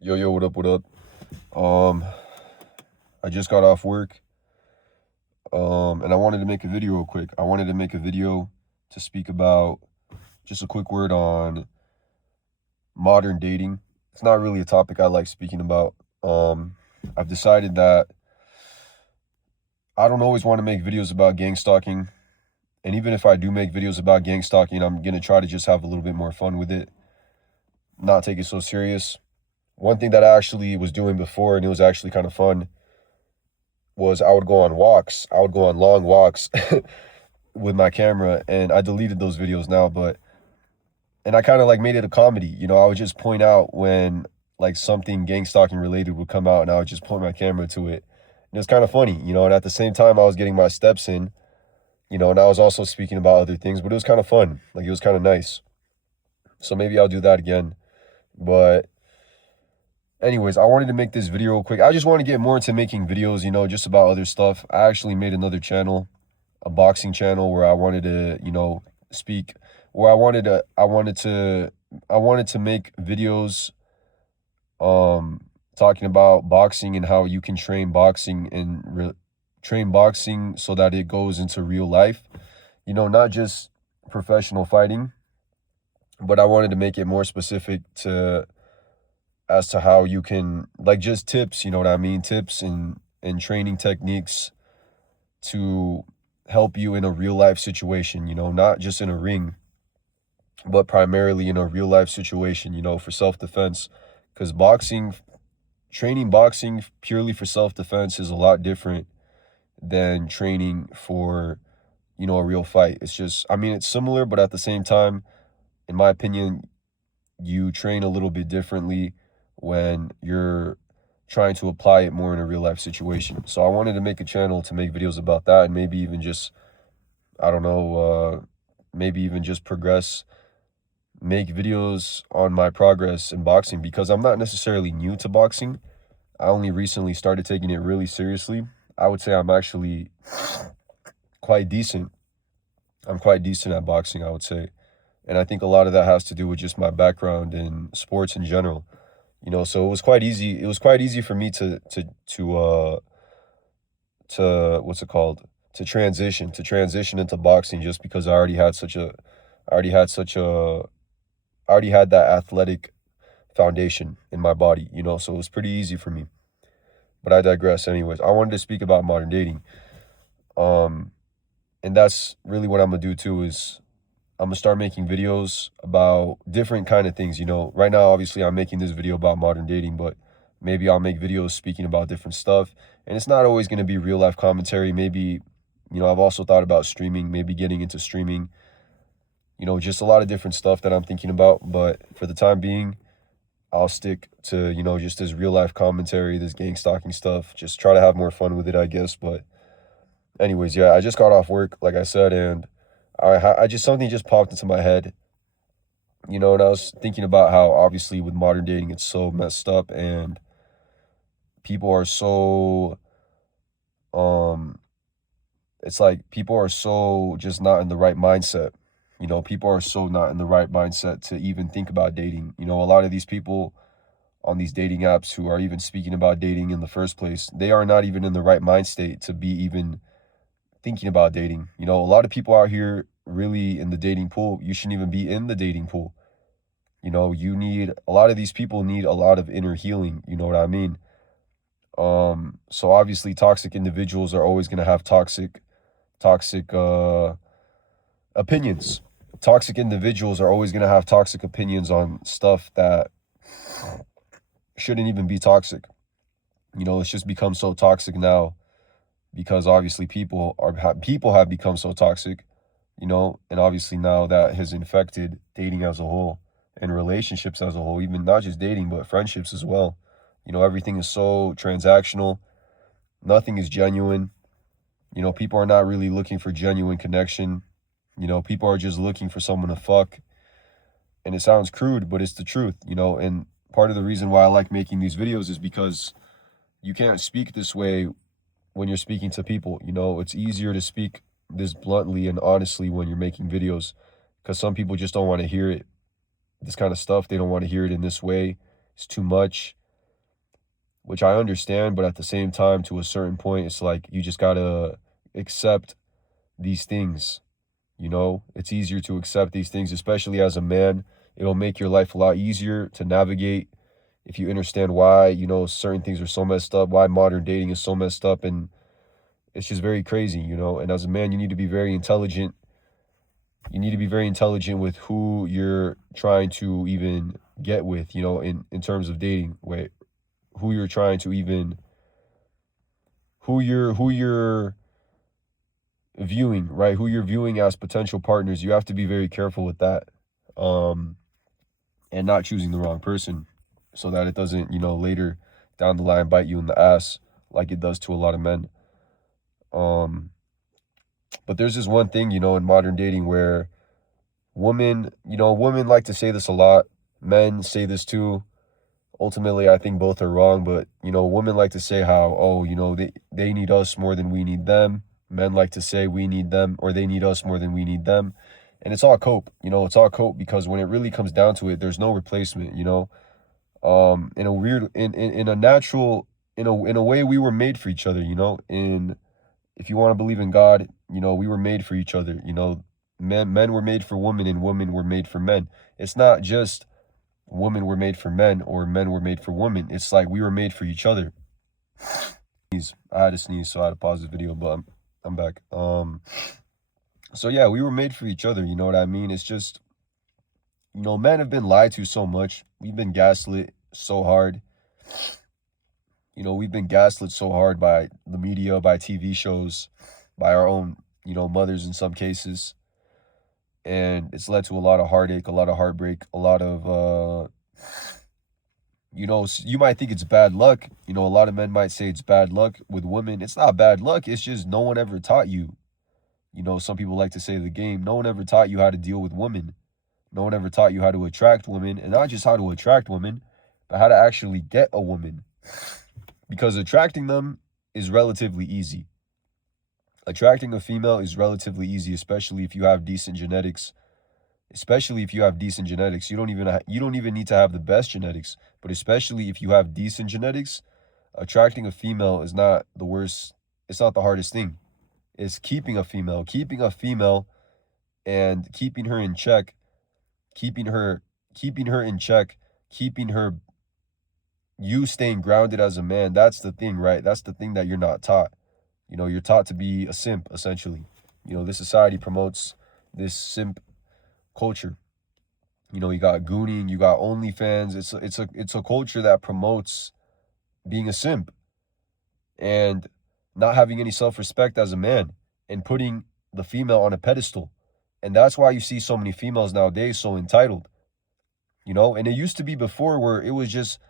Yo, what up, what up? Um, I just got off work, and I wanted to make a video real quick. I wanted to make a video to speak about just a quick word on modern dating. It's not really a topic I like speaking about. I've decided that I don't always want to make videos about gang stalking, and even if I do make videos about gang stalking, I'm gonna try to just have a little bit more fun with it, not take it so serious. One thing that I actually was doing before, and it was actually kind of fun, was I would go on walks. I would go on long walks with my camera, and I deleted those videos now, but and I kind of like made it a comedy. I would just point out when like something gang stalking related would come out, and I would just point my camera to it. And it was kind of funny, and at the same time I was getting my steps in, and I was also speaking about other things, but it was kind of fun. Like it was kind of nice. So maybe I'll do that again. But anyways, I wanted to make this video real quick. I just want to get more into making videos, just about other stuff. I actually made another channel, a boxing channel, where I wanted to, speak, where I wanted to make videos talking about boxing and how you can train boxing and train boxing so that it goes into real life. Not just professional fighting, but I wanted to make it more specific to as to how you can, like, just tips, you know what I mean? Tips and training techniques to help you in a real life situation, not just in a ring, but primarily in a real life situation, for self defense. Because training boxing purely for self defense is a lot different than training for, a real fight. It's just, I mean, it's similar, but at the same time, in my opinion, you train a little bit differently when you're trying to apply it more in a real life situation. So I wanted to make a channel to make videos about that, and maybe even just, I don't know, maybe even just make videos on my progress in boxing, because I'm not necessarily new to boxing. I only recently started taking it really seriously. I would say I'm actually quite decent. I'm quite decent at boxing, I would say. And I think a lot of that has to do with just my background in sports in general. So it was quite easy. It was quite easy for me to what's it called? To transition into boxing, just because I already had such a I already had that athletic foundation in my body, so it was pretty easy for me. But I digress. Anyways, I wanted to speak about modern dating. Um and that's really what I'm gonna do too, is I'm gonna start making videos about different kind of things. Right now, obviously, I'm making this video about modern dating, but maybe I'll make videos speaking about different stuff. And it's not always gonna be real life commentary. Maybe, I've also thought about streaming, maybe getting into streaming. Just a lot of different stuff that I'm thinking about. But for the time being, I'll stick to, just this real life commentary, this gang stalking stuff. Just try to have more fun with it, I guess. But anyways, yeah, I just got off work, like I said, and I just something just popped into my head, and I was thinking about how obviously with modern dating it's so messed up, and people are so um it's like people are so just not in the right mindset. People are so not in the right mindset to even think about dating. A lot of these people on these dating apps who are even speaking about dating in the first place, they are not even in the right mind state to be even thinking about dating. A lot of people out here really in the dating pool, you shouldn't even be in the dating pool. A lot of these people need a lot of inner healing, you know what I mean? So obviously toxic individuals are always going to have toxic opinions. Toxic individuals are always going to have toxic opinions on stuff that shouldn't even be toxic. It's just become so toxic now because obviously people have become so toxic, and obviously now that has infected dating as a whole and relationships as a whole, even not just dating, but friendships as well. Everything is so transactional. Nothing is genuine. People are not really looking for genuine connection. People are just looking for someone to fuck. And it sounds crude, but it's the truth, and part of the reason why I like making these videos is because you can't speak this way when you're speaking to people. It's easier to speak this bluntly and honestly when you're making videos, because some people just don't want to hear it. This kind of stuff, they don't want to hear it in this way. It's too much. which I understand, but at the same time, to a certain point, it's like you just gotta accept these things. You know, it's easier to accept these things, especially as a man. It'll make your life a lot easier to navigate if you understand why, you know, certain things are so messed up, why modern dating is so messed up. And it's just very crazy, you know. And as a man, you need to be very intelligent. You need to be very intelligent with who you're trying to even get with, you know, in terms of dating. Wait, who you're trying to even who you're viewing, right? Who you're viewing as potential partners. You have to be very careful with that. Um and not choosing the wrong person so that it doesn't, you know, later down the line bite you in the ass like it does to a lot of men. Um but there's this one thing, you know, in modern dating where women like to say this a lot. Men say this too. Ultimately, I think both are wrong, but you know, women like to say how, oh, you know, they need us more than we need them. Men like to say we need them or they need us more than we need them. And it's all cope, you know, it's all cope because when it really comes down to it, there's no replacement, you know. In a weird in a natural in a way we were made for each other, you know. In if you want to believe in God, you know, we were made for each other, you know. Men were made for women and women were made for men. It's not just women were made for men or men were made for women. It's like we were made for each other. I had to sneeze, so I had to pause the video, but I'm back. So yeah, we were made for each other, you know what I mean? It's just, you know, men have been lied to so much. We've been gaslit so hard. You know, we've been gaslit so hard by the media, by TV shows, by our own, you know, mothers in some cases. And it's led to a lot of heartache, a lot of heartbreak, a lot of you know, you might think it's bad luck. You know, a lot of men might say it's bad luck with women. It's not bad luck. It's just no one ever taught you. You know, some people like to say the game. No one ever taught you how to deal with women. No one ever taught you how to attract women. And not just how to attract women, but how to actually get a woman. Because attracting them is relatively easy. Attracting a female is relatively easy, especially if you have decent genetics. Especially if you have decent genetics. You don't even need to have the best genetics, but especially if you have decent genetics, attracting a female is not the worst. It's not the hardest thing. It's keeping a female, and keeping her in check, keeping her in check, keeping her you staying grounded as a man. That's the thing, right? That's the thing that you're not taught. You know, you're taught to be a simp essentially. You know, this society promotes this simp culture. You know, you got Gooning, you got OnlyFans. It's a culture that promotes being a simp and not having any self-respect as a man and putting the female on a pedestal. And that's why you see so many females nowadays so entitled. You know, and it used to be before where it was just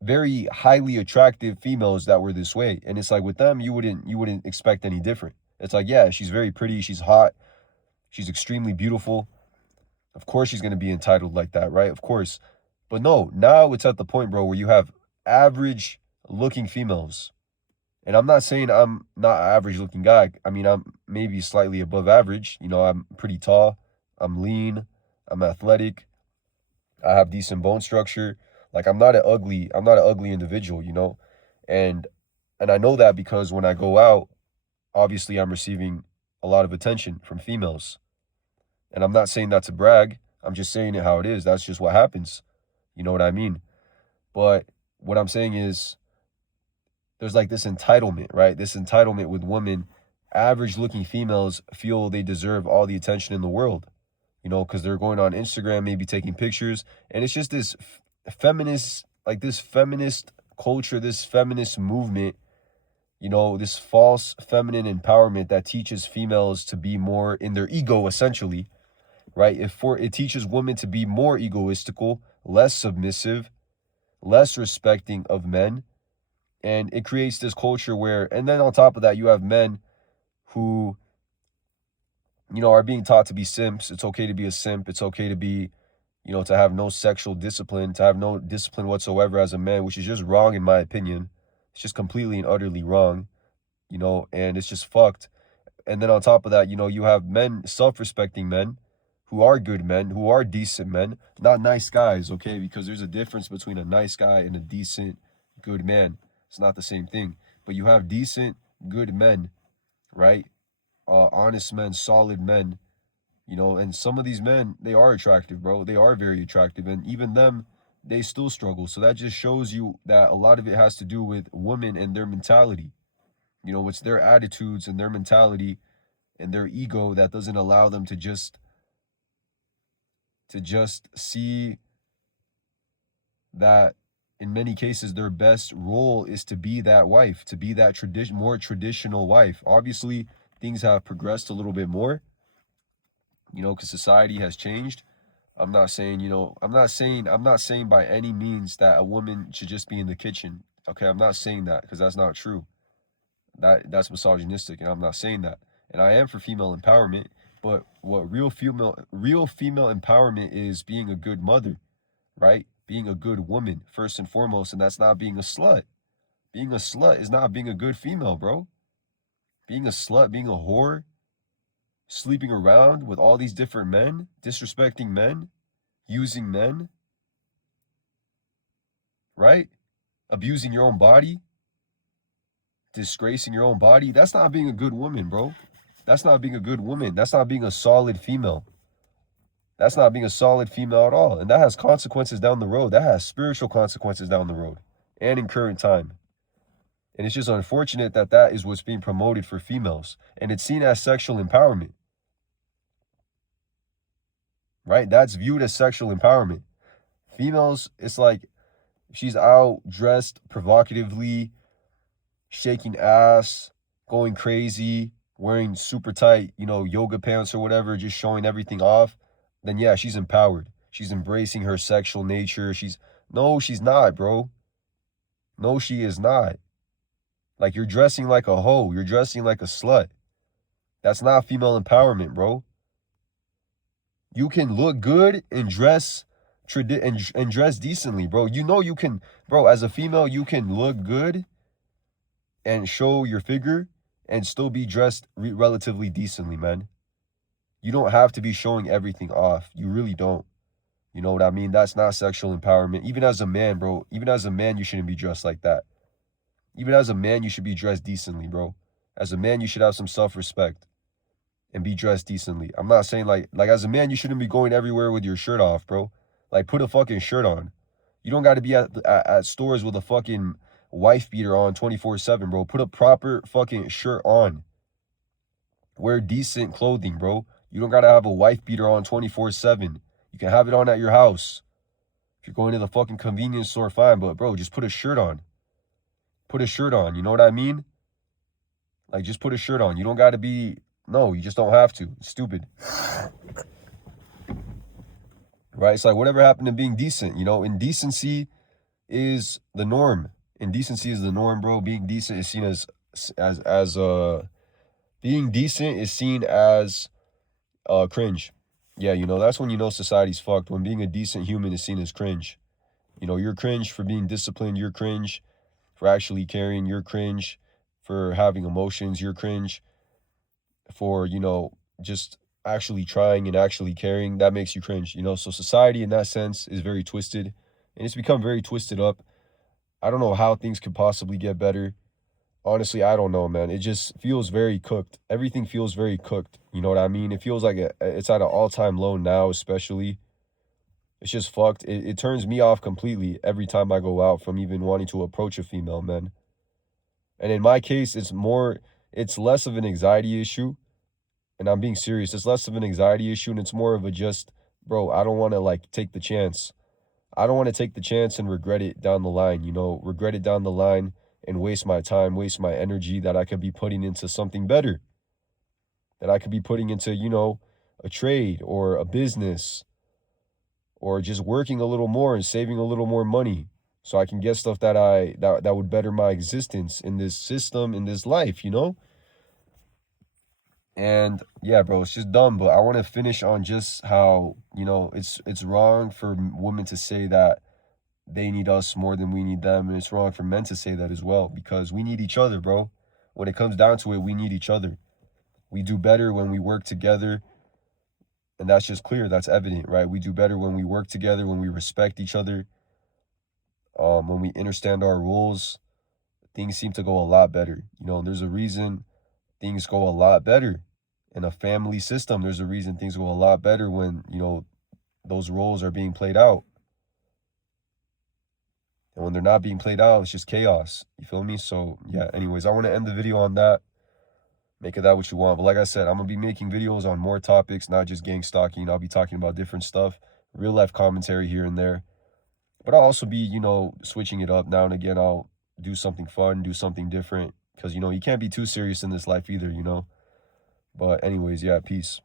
very highly attractive females that were this way. And it's like with them, you wouldn't expect any different. It's like, yeah, she's very pretty, she's hot, she's extremely beautiful. Of course she's going to be entitled like that, right? Of course. But no, now it's at the point, bro, where you have average looking females. And I'm not saying I'm not an average looking guy. I mean, I'm maybe slightly above average. You know, I'm pretty tall, I'm lean, I'm athletic, I have decent bone structure. Like I'm not an ugly individual, you know? And and I know that because when I go out, obviously I'm receiving a lot of attention from females. And I'm not saying that to brag. I'm just saying it how it is. That's just what happens. You know what I mean? But what I'm saying is there's like this entitlement, right? This entitlement with women. Average looking females feel they deserve all the attention in the world, you know, because they're going on Instagram, maybe taking pictures. And it's just this feminist, like this feminist culture, this feminist movement, you know, this false feminine empowerment that teaches females to be more in their ego, essentially, right? It teaches women to be more egoistical, less submissive, less respecting of men. And it creates this culture where, and then on top of that, you have men who, you know, are being taught to be simps. It's okay to be a simp. It's okay to be, you know, to have no sexual discipline, to have no discipline whatsoever as a man, which is just wrong in my opinion. It's just completely and utterly wrong, you know, and it's just fucked. And then on top of that, you know, you have men, self-respecting men, who are good men, who are decent men, not nice guys, okay? Because there's a difference between a nice guy and a decent, good man. It's not the same thing. But you have decent, good men, right? Honest men, solid men, you know, and some of these men, they are attractive, bro. They are very attractive. And even them, they still struggle. So that just shows you that a lot of it has to do with women and their mentality. You know, it's their attitudes and their mentality and their ego that doesn't allow them to just see that in many cases their best role is to be that wife, to be that more traditional wife. Obviously, things have progressed a little bit more, you know, because society has changed. I'm not saying, you know, I'm not saying by any means that a woman should just be in the kitchen. Okay, I'm not saying that because that's not true. That's misogynistic, and I'm not saying that. And I am for female empowerment, but what real female empowerment is being a good mother, right? Being a good woman first and foremost, and that's not being a slut. Being a slut is not being a good female, bro. Being a slut, being a whore, sleeping around with all these different men, disrespecting men, using men, right? Abusing your own body, disgracing your own body. That's not being a good woman, bro. That's not being a good woman. That's not being a solid female. That's not being a solid female at all. And that has consequences down the road. That has spiritual consequences down the road and in current time. And it's just unfortunate that that is what's being promoted for females. And it's seen as sexual empowerment, right? That's viewed as sexual empowerment. Females, it's like she's out dressed provocatively, shaking ass, going crazy, wearing super tight, you know, yoga pants or whatever, just showing everything off. Then yeah, she's empowered. She's embracing her sexual nature. No, she's not, bro. No, she is not. Like, you're dressing like a hoe. You're dressing like a slut. That's not female empowerment, bro. You can look good and dress and dress decently, bro. You know you can, bro, as a female, you can look good and show your figure and still be dressed relatively decently, man. You don't have to be showing everything off. You really don't. You know what I mean? That's not sexual empowerment. Even as a man, bro, even as a man, you shouldn't be dressed like that. Even as a man, you should be dressed decently, bro. As a man, you should have some self-respect and be dressed decently. I'm not saying like as a man, you shouldn't be going everywhere with your shirt off, bro. Like, put a fucking shirt on. You don't got to be at stores with a fucking wife beater on 24/7, bro. Put a proper fucking shirt on. Wear decent clothing, bro. You don't got to have a wife beater on 24/7. You can have it on at your house. If you're going to the fucking convenience store, fine, but bro, just put a shirt on. Put a shirt on. You know what I mean? Like, just put a shirt on. You don't got to be, no, you just don't have to. It's stupid. Right? It's like, whatever happened to being decent? You know, indecency is the norm. Indecency is the norm, bro. Being decent is seen being decent is seen as cringe. Yeah, you know, that's when you know society's fucked. When being a decent human is seen as cringe. You know, you're cringe for being disciplined. You're cringe for actually caring. You're cringe for having emotions. You're cringe for, you know, just actually trying and actually caring. That makes you cringe, you know? So society in that sense is very twisted, and it's become very twisted up. I don't know how things could possibly get better. Honestly, I don't know, man. It just feels very cooked. Everything feels very cooked. You know what I mean? It feels like it's at an all-time low now, especially. It's just fucked. It turns me off completely every time I go out from even wanting to approach a female, man. And in my case, it's less of an anxiety issue. And I'm being serious. It's less of an anxiety issue, and it's more of a just, bro, I don't want to like take the chance. I don't want to take the chance and regret it down the line, you know, regret it down the line and waste my time, waste my energy that I could be putting into something better, that I could be putting into, you know, a trade or a business, or just working a little more and saving a little more money so I can get stuff that would better my existence in this system, in this life, you know? And yeah, bro, it's just dumb. But I want to finish on just how, you know, it's wrong for women to say that they need us more than we need them, and it's wrong for men to say that as well, because we need each other, bro. When it comes down to it, we need each other. We do better when we work together, and that's just clear. That's evident, right? We do better when we work together, when we respect each other. When we understand our rules, things seem to go a lot better. You know, there's a reason things go a lot better in a family system. There's a reason things go a lot better when, you know, those roles are being played out. And when they're not being played out, it's just chaos. You feel me? So, yeah, anyways, I want to end the video on that. Make of that what you want. But like I said, I'm going to be making videos on more topics, not just gang stalking. I'll be talking about different stuff, real life commentary here and there. But I'll also be, you know, switching it up now and again. I'll do something fun, do something different. Because, you know, you can't be too serious in this life either, you know. But anyways, yeah, peace.